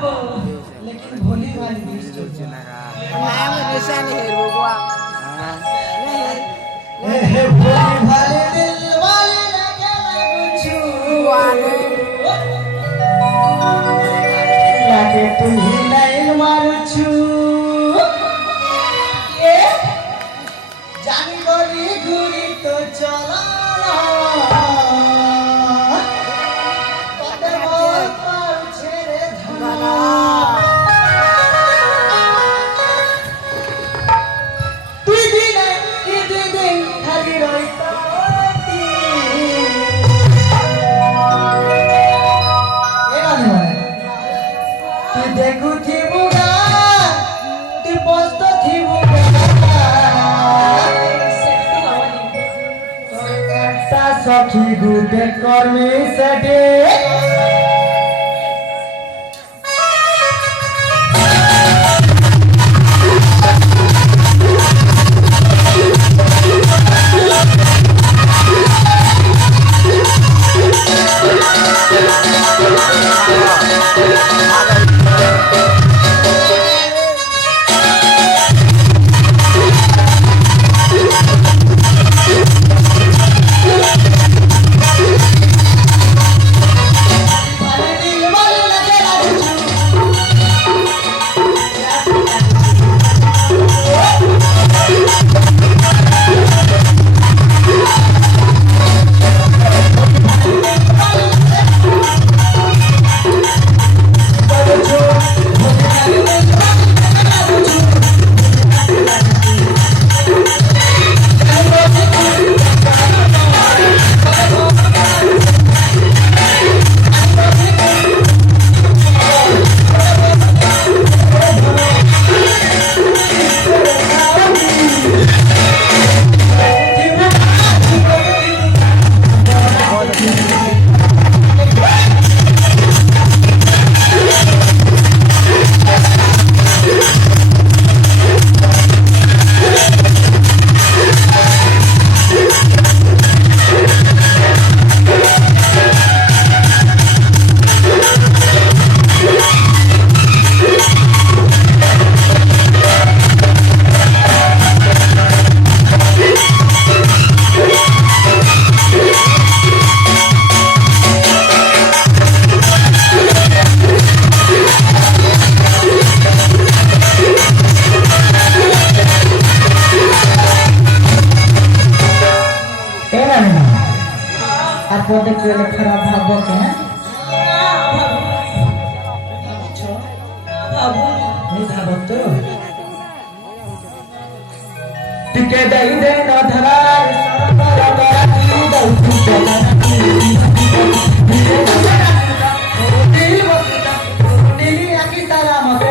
लेकिन भोली वाली भी मैं हमेशा नहीं हेरू हुआ हे भोली वाले दिल वाले लगे लागे तुम्ही लाइन मारू छु ए जानी गली घुरी तो चला कते बहुत पार छेरे धना तुई दिन खाली रहिता देखू थी बुगा तू पोस्ट थी बुगा একটা সখী গুটে কর্মী সেটে आपको देखिए खराब भावो के नहीं भावो तो टिके दे दे न धरार सरकार कराती दउतु चलाती दिली आकी तारा मते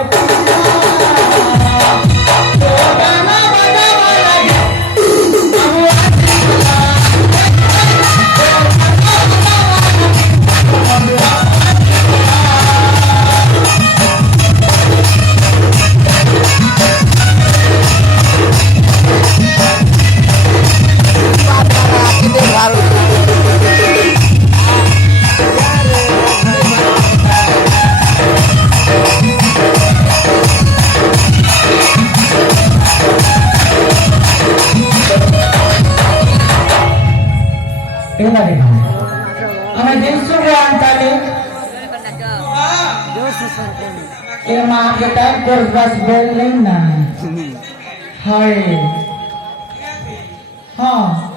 हमें दिवसों को अंताले ये माँ के टाइम पर बस बोल लेना हाय हाँ